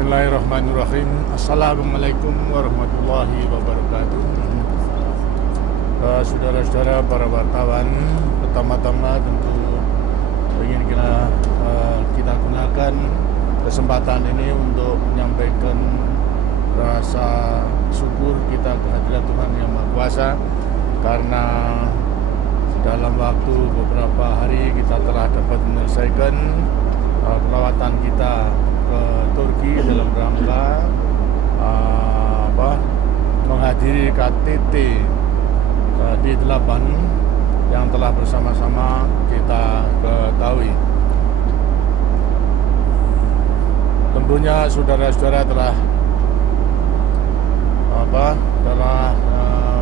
Bismillahirrahmanirrahim. Assalamualaikum warahmatullahi wabarakatuh. Saudara-saudara para wartawan, pertama-tama tentu ingin kita gunakan kesempatan ini untuk menyampaikan rasa syukur kita kehadirat Tuhan Yang Maha Kuasa, karena dalam waktu beberapa hari kita telah dapat menyelesaikan perawatan kita ke Turki dalam rangka menghadiri KTT D8 yang telah bersama-sama kita ketahui. Tentunya saudara-saudara telah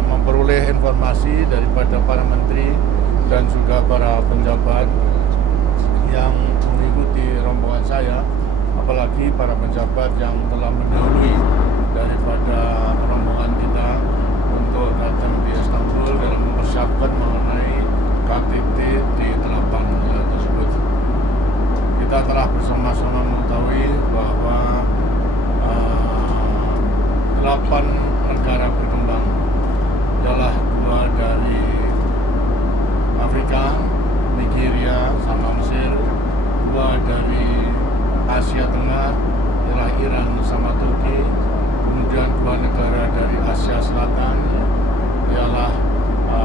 memperoleh informasi daripada para menteri dan juga para penjabat yang mengikuti rombongan saya, apalagi para penjabat yang telah mendahului daripada rombongan kita untuk datang di Istanbul dalam mempersiapkan mengenai KTT D8 tersebut. Kita telah bersama-sama mengetahui bahwa 8 negara berkembang adalah 2 dari Afrika, Nigeria sama Mesir, 2 dari Asia Tengah, ialah Iran sama Turki, kemudian 2 negara dari Asia Selatan, ialah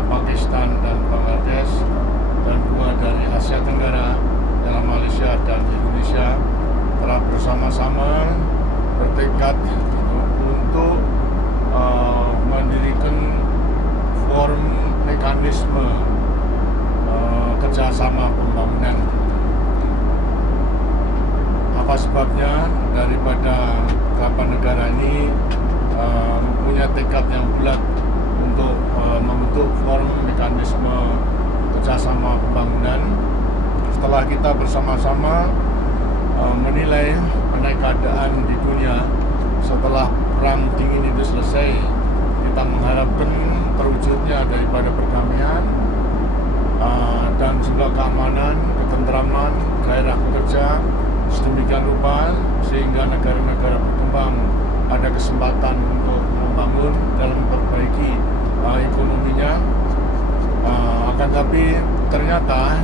Pakistan dan Bangladesh, dan 2 dari Asia Tenggara, ialah Malaysia dan Indonesia, telah bersama-sama bertekad untuk mendirikan forum mekanisme kerjasama pembangunan. Apa sebabnya? Daripada 8 negara ini mempunyai tekad yang bulat untuk membentuk forum mekanisme kerjasama pembangunan. Setelah kita bersama-sama menilai mengenai keadaan di dunia setelah perang dingin itu selesai, kita mengharapkan terwujudnya daripada perdamaian dan juga keamanan, ketentraman, gairah bekerja sedemikian rupa sehingga negara-negara berkembang ada kesempatan untuk membangun dalam memperbaiki ekonominya. Akan tapi ternyata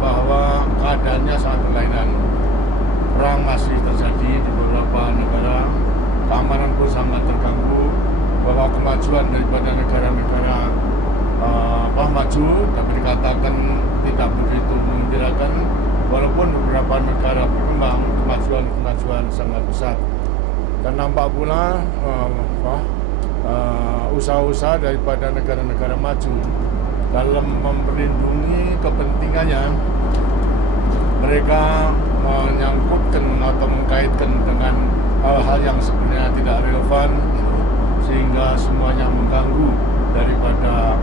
bahwa keadaannya sangat berlainan. Perang masih terjadi di beberapa negara, keamanan pun sangat terganggu, bahwa kemajuan daripada negara-negara maju tapi dikatakan tidak begitu menggembirakan, walaupun beberapa negara berkembang kemajuan sangat besar. Dan nampak pula usaha-usaha daripada negara-negara maju dalam melindungi kepentingannya, mereka menyangkutkan atau mengkaitkan dengan hal-hal yang sebenarnya tidak relevan, sehingga semuanya mengganggu daripada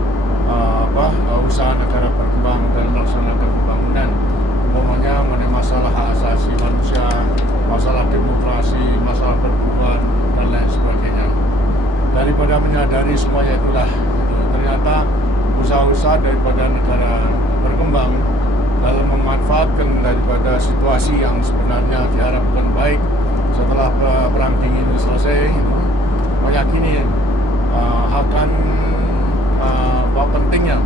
usaha negara berkembang dalam melaksanakan pembangunan. Umpamanya mengenai masalah hak asasi manusia, masalah demokrasi, masalah perburuan, dan lain sebagainya. Daripada menyadari semuanya itulah, ternyata usaha-usaha daripada negara berkembang dalam memanfaatkan daripada situasi yang sebenarnya diharapkan baik setelah perang dingin selesai, meyakini akan pentingnya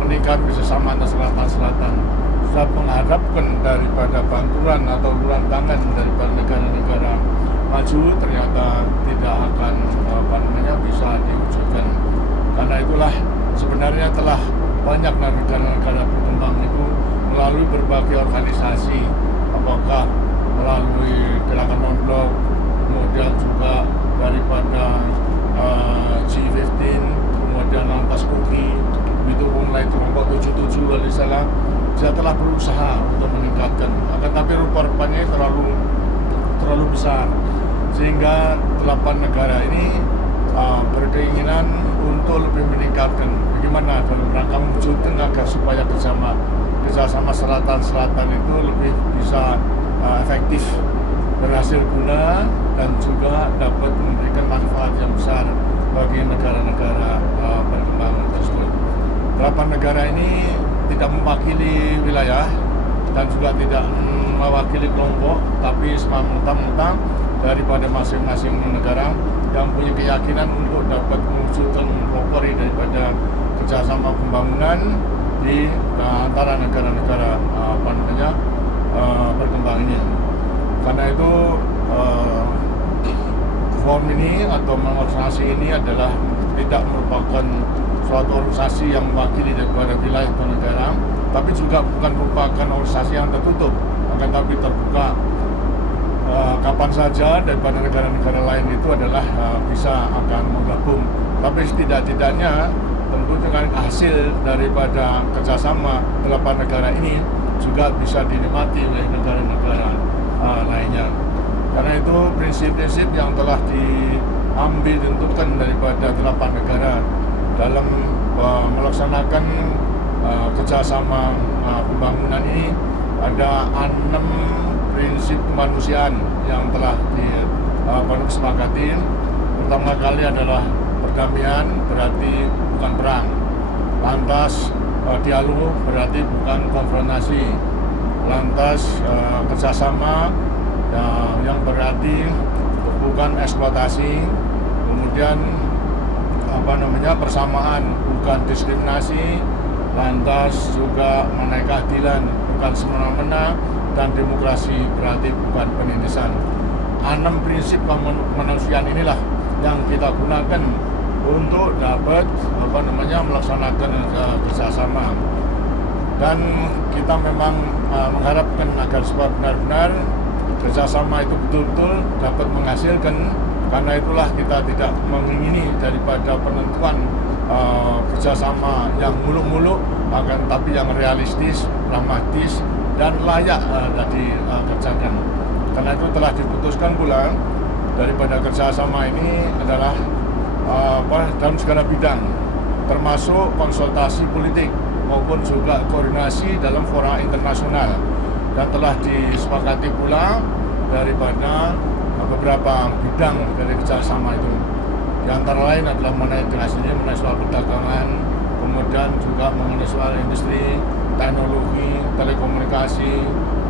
meningkat kerjasama antara selatan-selatan, sudah menghadapkan daripada bantuan atau uluran tangan daripada negara-negara maju, ternyata tidak akan bisa diwujudkan. Karena itulah sebenarnya telah banyak negara-negara berkembang itu melalui berbagai organisasi, apakah melalui gerakan non-blok, kemudian juga daripada G15, kemudian lantas UKI, itu mulai kelompok 77 wali-salam, dia telah berusaha untuk meningkatkan. Akan tapi rupa-rupanya terlalu besar, sehingga 8 negara ini berkeinginan untuk lebih meningkatkan bagaimana dalam rangka mewujudkan agar supaya kerjasama selatan-selatan itu lebih bisa efektif, berhasil guna, dan juga dapat memberikan manfaat yang besar bagi negara-negara berkembang tersebut. 8 negara ini tidak mewakili wilayah dan juga tidak mewakili kelompok, tapi semata-mata daripada masing-masing negara yang punya keyakinan untuk dapat mewujudkan mempelopori daripada kerjasama pembangunan di antara negara-negara berkembang ini. Karena itu forum ini atau organisasi ini adalah tidak merupakan suatu organisasi yang mewakili daripada wilayah atau negara, tapi juga bukan merupakan organisasi yang tertutup, akan tapi terbuka kapan saja daripada negara-negara lain itu adalah bisa akan menggabung. Tapi setidak-tidaknya tentu dengan hasil daripada kerjasama 8 negara ini juga bisa dinikmati oleh negara-negara lainnya. Karena itu prinsip-prinsip yang telah diambil tentukan daripada 8 negara dalam melaksanakan kerjasama pembangunan ini, ada 6 prinsip kemanusiaan yang telah disepakati. Pertama kali adalah perdamaian, berarti bukan perang. Lantas dialog, berarti bukan konfrontasi. Lantas kerjasama yang berarti bukan eksploitasi. Kemudian persamaan, bukan diskriminasi. Lantas juga menaik keadilan, bukan semena-mena. Dan demokrasi berarti bukan penindasan. 6 prinsip kemanusiaan inilah yang kita gunakan untuk dapat melaksanakan kerjasama. Dan kita memang mengharapkan agar supaya benar-benar kerjasama itu betul-betul dapat menghasilkan. Karena itulah kita tidak mengingini daripada penentuan kerjasama yang muluk-muluk, akan tapi yang realistis, pragmatis, dan layak dikerjakan. Karena itu telah diputuskan pula daripada kerjasama ini adalah dalam segala bidang, termasuk konsultasi politik maupun juga koordinasi dalam fora internasional, dan telah disepakati pula daripada beberapa bidang dari kerjasama itu. Di antara lain adalah mengenai soal perdagangan, kemudian juga mengenai soal industri, teknologi, telekomunikasi,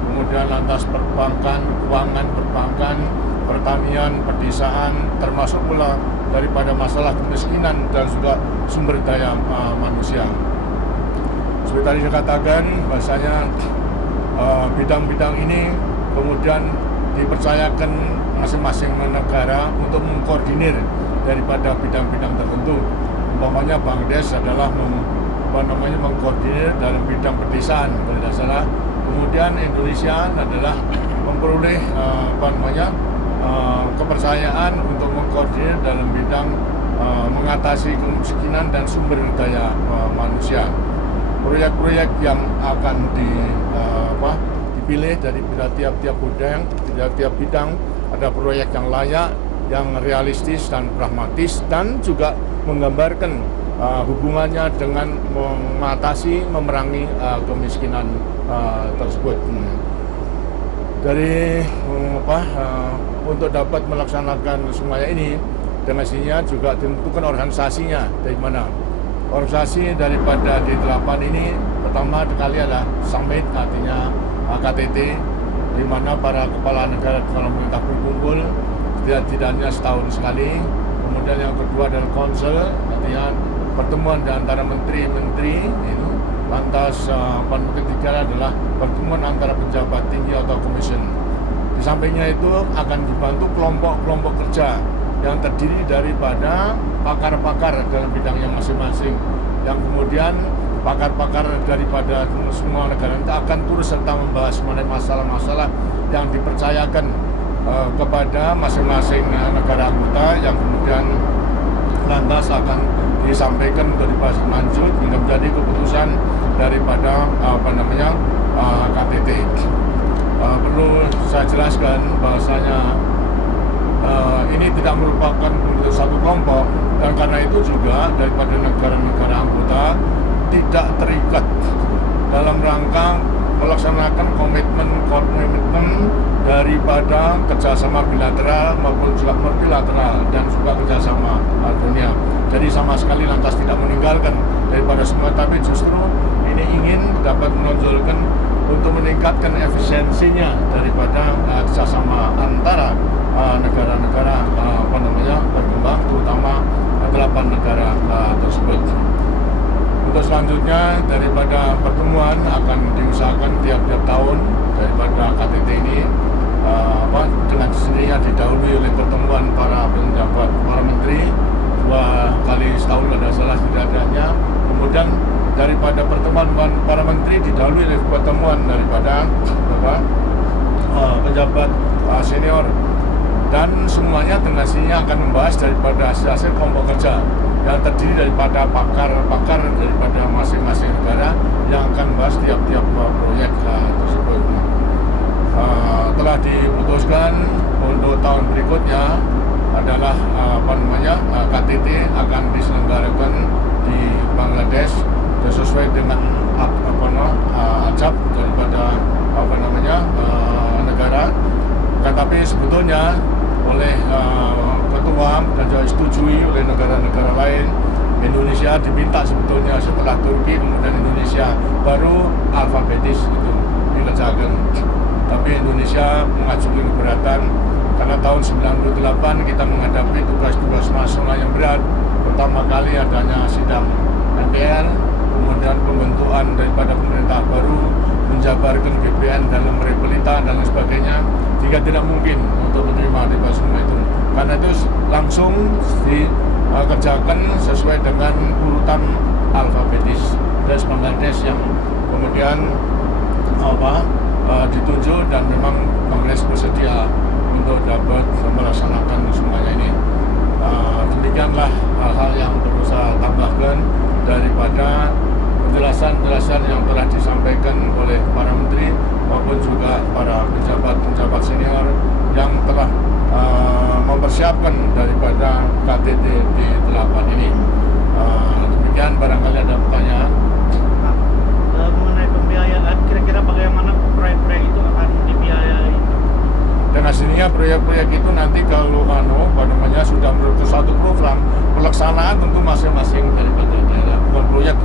kemudian lantas perbankan, keuangan perbankan, pertanian, pedesaan, termasuk pula daripada masalah kemiskinan dan juga sumber daya manusia. Seperti tadi saya katakan, bahasanya bidang-bidang ini kemudian dipercayakan masing-masing negara untuk mengkoordinir daripada bidang-bidang tertentu. Umpamanya Bangladesh adalah mengkoordinir dalam bidang pedesaan, kalau tidak salah. Kemudian Indonesia adalah memperoleh kepercayaan untuk mengkoordinir dalam bidang mengatasi kemiskinan dan sumber daya manusia. Proyek-proyek yang akan dipilih dari tiap bidang ada proyek yang layak, yang realistis dan pragmatis, dan juga menggambarkan hubungannya dengan memerangi kemiskinan tersebut. Dari untuk dapat melaksanakan semuanya ini, mestinya juga ditentukan organisasinya dari mana. Organisasi daripada D8 ini pertama kali adalah summit, artinya KTT, di mana para kepala negara dalam pemerintah berkumpul setidaknya setahun sekali. Kemudian yang kedua adalah konsul, artinya pertemuan di antara menteri-menteri itu. Lantas ketiga adalah pertemuan antara pejabat tinggi atau commission. Di sampingnya itu akan dibantu kelompok-kelompok kerja yang terdiri daripada pakar-pakar dalam bidangnya masing-masing, yang kemudian pakar-pakar daripada semua negara itu akan turut serta membahas mengenai masalah-masalah yang dipercayakan kepada masing-masing negara anggota, yang kemudian lantas akan disampaikan untuk dibahas lanjut hingga menjadi keputusan daripada KTT. Perlu saya jelaskan bahwasanya ini tidak merupakan untuk satu kelompok, dan karena itu juga daripada negara-negara anggota tidak terikat dalam rangka melaksanakan komitmen daripada kerjasama bilateral maupun juga multilateral dan juga kerjasama dunia. Jadi sama sekali lantas tidak meninggalkan daripada semua, tapi justru ini ingin dapat menonjolkan untuk meningkatkan efisiensinya daripada kerjasama antara negara berikutnya daripada pertemuan akan diusahakan tiap-tiap tahun daripada KTT ini dengan sendirinya didahului oleh pertemuan para penjabat, para menteri 2 kali setahun ada salah tidaknya. Kemudian daripada pertemuan para menteri didahului oleh pertemuan daripada pejabat senior, dan semuanya tendensinya akan membahas daripada hasil-hasil kelompok kerja yang terdiri daripada pakar-pakar daripada masing-masing negara yang akan membahas tiap-tiap proyek tersebut. Telah diputuskan untuk tahun berikutnya adalah KTT akan diselenggarakan di Bangladesh sesuai dengan ajab daripada negara. Tetapi sebetulnya oleh ketua dan juga disetujui oleh negara-negara lain, Indonesia diminta sebetulnya setelah Turki kemudian Indonesia baru alfabetis itu dikerjakan. Tapi Indonesia mengajukan keberatan karena tahun 98 kita menghadapi tugas-tugas nasional yang berat. Pertama kali adanya sidang MPR, kemudian pembentukan daripada pemerintah baru, menjabarkan BPN dalam repelita dan lain sebagainya. Jika tidak mungkin untuk menerima daripada semua itu, karena itu langsung dikerjakan sesuai dengan urutan alfabetis dari Bangladesh yang kemudian ditunjuk, dan memang Bangladesh bersedia untuk dapat melaksanakan semuanya ini. Demikianlah hal-hal yang perlu saya tambahkan daripada penjelasan-penjelasan yang telah disampaikan oleh para menteri maupun juga para pejabat-pejabat senior yang telah mempersiapkan daripada KTT D8 ini. Demikian, barangkali ada pertanyaan. Mengenai pembiayaan, kira-kira bagaimana proyek-proyek itu akan dibiayai? Dan hasilnya proyek-proyek itu nanti kalau sudah menurut satu program pelaksanaan tentu masing-masing daripada daerah, bukan proyek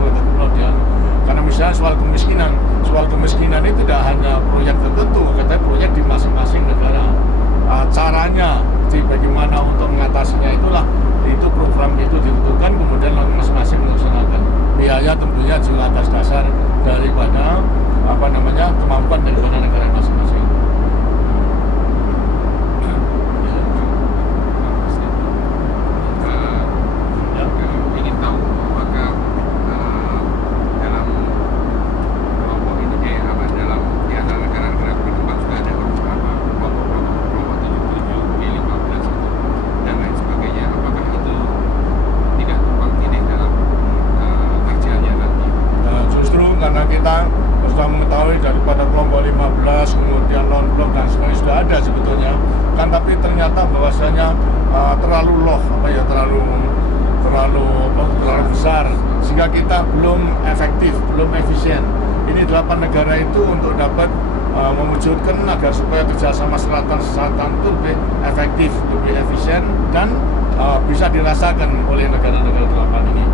dia. Karena misalnya soal kemiskinan itu tidak hanya proyek tertentu, katanya proyek di masing-masing negara. Caranya bagaimana untuk mengatasinya itu program itu ditentukan, kemudian masing-masing melaksanakan. Biaya tentunya juga atas dasar daripada kemampuan daripada negara masing-masing. Karena kita sudah mengetahui daripada kelompok 15, kemudian non-blok dan sebagainya sudah ada sebetulnya kan, tapi ternyata bahwasanya terlalu besar sehingga kita belum efektif, belum efisien. Ini 8 negara itu untuk dapat mewujudkan agar supaya kerjasama selatan itu lebih efektif, lebih efisien, dan bisa dirasakan oleh negara-negara 8 ini.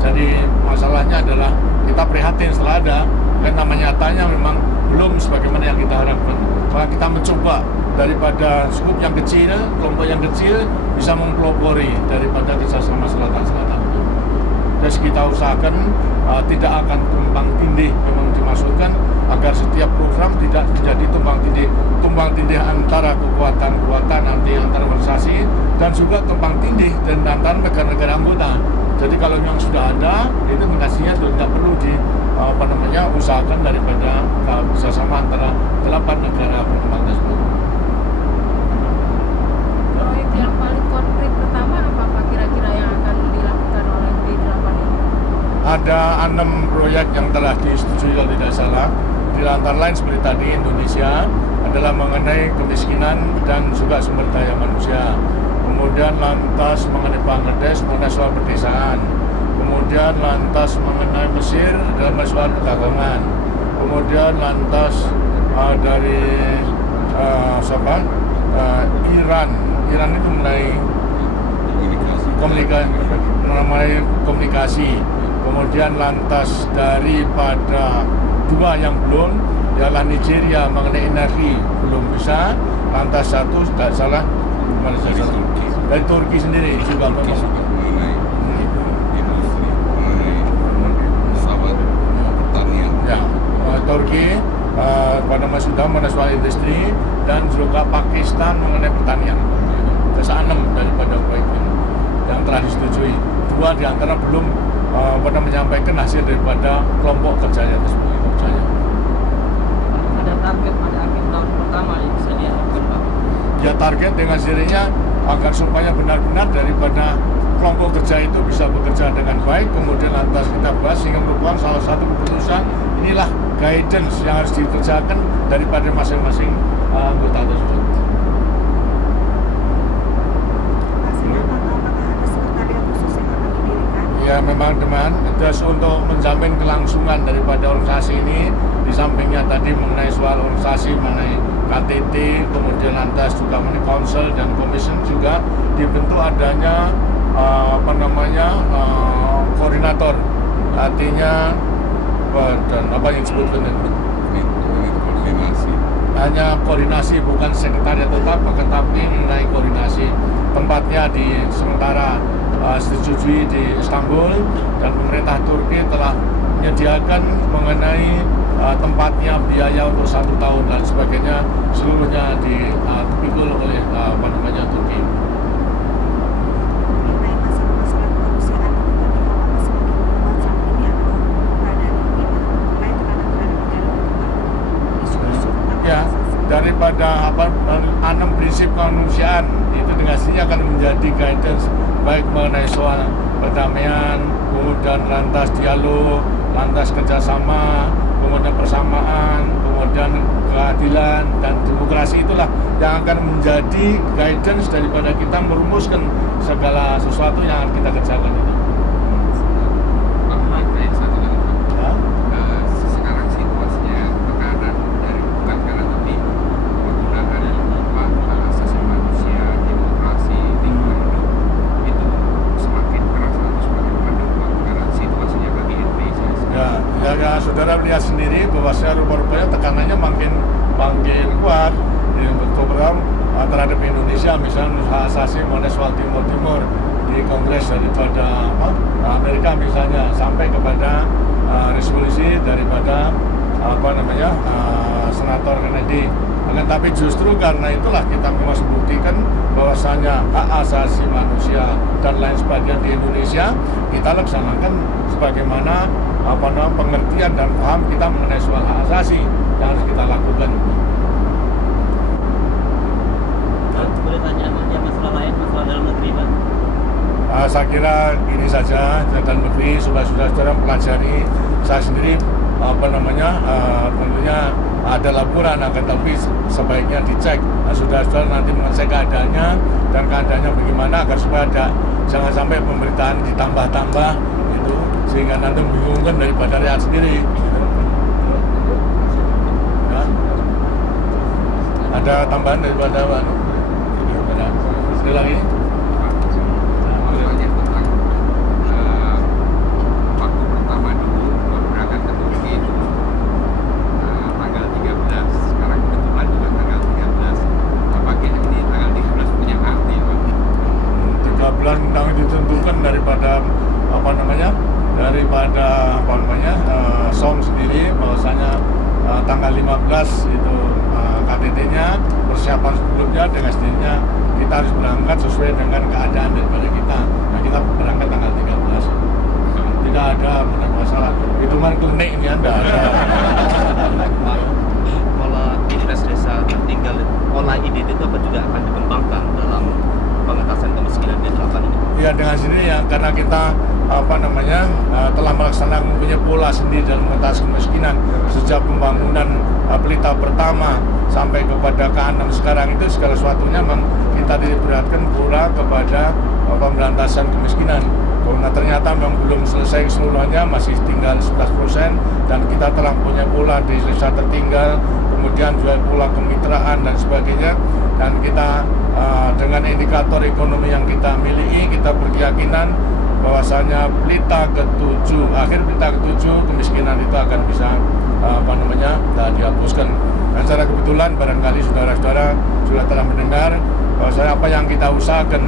Jadi masalahnya adalah kita prihatin setelah ada, karena nyatanya memang belum sebagaimana yang kita harapkan. Maka kita mencoba daripada skup yang kecil, kelompok yang kecil bisa mempelopori daripada kerjasama selatan-selatan itu. Terus kita usahakan tidak akan tumpang tindih memang dimasukkan, agar setiap program tidak menjadi tumpang tindih antara kekuatan nanti antara organisasi, dan juga tumpang tindih dan antara negara-negara anggota. Jadi kalau yang sudah ada itu indikasinya tidak perlu usahakan daripada kerjasama antara 8 negara berkembang tersebut. Proyek yang paling konkret pertama apa kira-kira yang akan dilakukan oleh D8 ini? Ada 6 proyek yang telah disetujui kalau tidak salah. Di antara lain seperti tadi Indonesia adalah mengenai kemiskinan dan juga sumber daya manusia. Kemudian lantas mengenai Bangladesh mengenai soal pedesaan. Kemudian lantas mengenai Mesir dalam soal perdagangan. Kemudian lantas dari Iran itu mengenai komunikasi. Kemudian lantas daripada 2 yang belum ialah Nigeria mengenai energi belum bisa. Lantas 1 tidak salah dari Turki sendiri juga Turki sudah mengenai industri, dan juga Pakistan mengenai pertanian. Itu 6 daripada proyek ini yang telah disetujui. 2 diantara belum menyampaikan hasil daripada kelompok kerjanya tersebut. Ada target pada akhir tahun pertama yang bisa diharapkan Pak? Ya, target dengan dirinya agar supaya benar-benar daripada kelompok kerja itu bisa bekerja dengan baik, kemudian lantas kita bahas sehingga merupakan salah satu keputusan. Inilah guidance yang harus dikerjakan daripada masing-masing anggota tersebut. Ya, memang teman, terus untuk menjamin kelangsungan daripada organisasi ini, di sampingnya tadi mengenai soal organisasi, mengenai KTT, kemudian lantas juga mengenai council dan commission, juga dibentuk adanya koordinator, artinya dan apa yang disebutkan koordinasi, hanya koordinasi bukan sekretariat tetap, tetapi mengenai koordinasi. Tempatnya di sementara disetujui di Istanbul, dan pemerintah Turki telah menyediakan mengenai tempatnya, biaya untuk 1 tahun dan sebagainya, seluruhnya dipikul oleh Turki. Ya, daripada 6 prinsip kemanusiaan itu dengan sendirinya akan menjadi guidance baik mengenai soal perdamaian, kemudian lantas dialog, lantas kerjasama, kemudian persamaan, kemudian keadilan dan demokrasi. Itulah yang akan menjadi guidance daripada kita merumuskan segala sesuatu yang akan kita kerjakan itu. Sekarang situasinya tekanan dari bukan karena tapi penggunaan asasi manusia, demokrasi, lingkungan hidup itu semakin keras atau semakin mendukung karena situasinya bagi Indonesia. Ya, saudara lihat sendiri bahwa rupa-rupanya tekanannya makin kuat di program terhadap Indonesia, misalnya hak asasi mengenai soal Timur di Kongres daripada Amerika misalnya, sampai kepada resolusi daripada Senator Kennedy. Akan tapi justru karena itulah kita memang buktikan bahwasanya hak asasi manusia dan lain sebagainya di Indonesia kita laksanakan sebagaimana pengertian dan paham kita mengenai soal hak asasi yang harus kita lakukan. Boleh tanya masalah lain, masalah dalam negeri Pak? Saya kira ini saja, dalam negeri saudara-saudara pelajari. Saya sendiri tentunya ada laporan, akan tapi sebaiknya dicek. Saudara-saudara nanti mengecek keadaannya dan keadaannya bagaimana, agar supaya jangan sampai pemberitaan ditambah-tambah itu sehingga nanti membingungkan daripada rakyat sendiri. Ya. Ada tambahan daripada sekali lagi. Tentang waktu pertama dulu berangkat ke Turki itu tanggal 13, sekarang kebetulan juga tanggal 13. Apakah ini tanggal 13 punya arti Pak? 13 tentang ditentukan daripada SOM sendiri, bahwasanya tanggal 15 itu KTT-nya, persiapan sebelumnya dengan sendirinya kita harus berangkat sesuai dengan keadaan daripada kita. Nah, kita berangkat tanggal 13. Tidak ada masalah. Hitungan klinik ini Anda ada. Pola Dinas Desa Tertinggal, pola ide itu apa juga akan dikembangkan dalam pengentasan kemiskinan di 8 ini? Ya, dengan sini ya, karena kita telah melaksanakan punya pola sendiri dalam mengatasi kemiskinan sejak pembangunan pelita pertama sampai kepada ke-6 sekarang, itu segala sesuatunya memang kita diberatkan pula kepada pemberantasan kemiskinan. Karena ternyata memang belum selesai keseluruhannya, masih tinggal 11%, dan kita telah punya pola di desa tertinggal, kemudian juga pola kemitraan dan sebagainya, dan kita dengan indikator ekonomi yang kita miliki, kita berkeyakinan bahwasanya pelita ke-7, akhir pelita ke-7, kemiskinan itu akan bisa dihapuskan. Dan secara kebetulan barangkali saudara-saudara sudah telah mendengar bahwasanya apa yang kita usahakan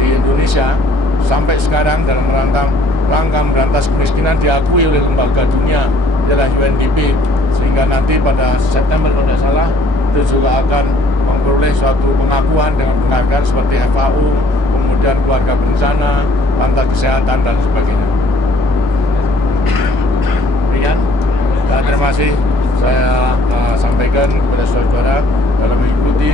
di Indonesia sampai sekarang dalam rangka memberantas kemiskinan diakui oleh lembaga dunia, ialah UNDP. sehingga nanti pada September kalau tidak salah itu juga akan memperoleh suatu pengakuan dengan penghargaan seperti FAO, kemudian keluarga berencana, pantai kesehatan dan sebagainya. Demikian, terima kasih saya sampaikan kepada saudara dalam mengikuti